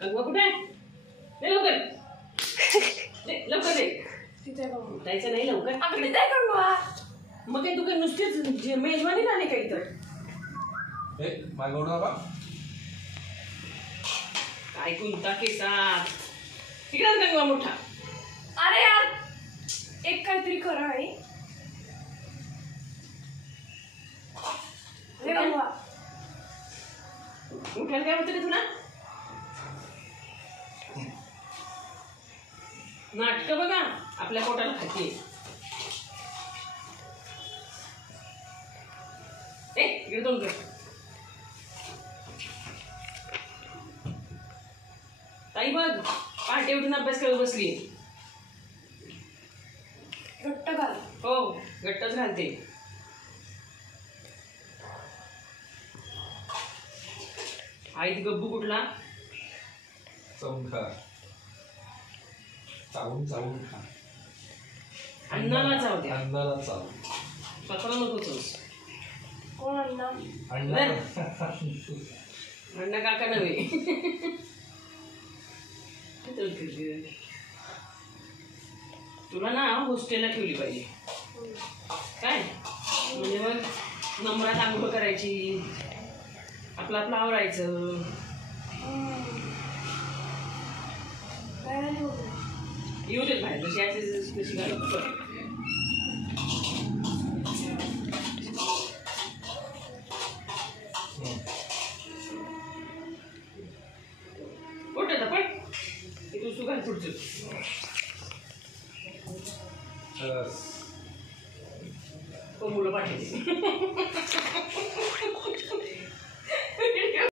कंगवा कुठे आहे? दे लवकर. दे लवकर दे. जायचं नाही लवकर. आपली काय कंगवा? मग काय तू काय नुसतीच मेजवानी झाली का इथं? मागवू नका. काय कोणता केसात? तिकडे कंगवा मोठा. अरे यार एक काहीतरी करा आई. कंगवा उठायला काय होतं रे तुला? नाटकं बघा आपल्या पोटाला खाते. इकडे दोन कर. ताई बघ पहाटे उठून अभ्यास करत बसली. घट्ट घाल. हो घट्टच घालते. आई गब्बू कुठला? चावून खा. चावून खा. अण्णाला चाव द्या. अन्नाला चावून. स्वतःला नको चोस. कोण अण्णा? अण्णा काका नव्हे. तुला ना हॉस्टेलला ठेवली पाहिजे काय. म्हणजे मग नंबरात आंघोळ करायची, आपलं आपलं आवरायचं. येऊ देत बाहेर जशी याची कशी घालत. कुठं पण तू सुघाल पुढचं.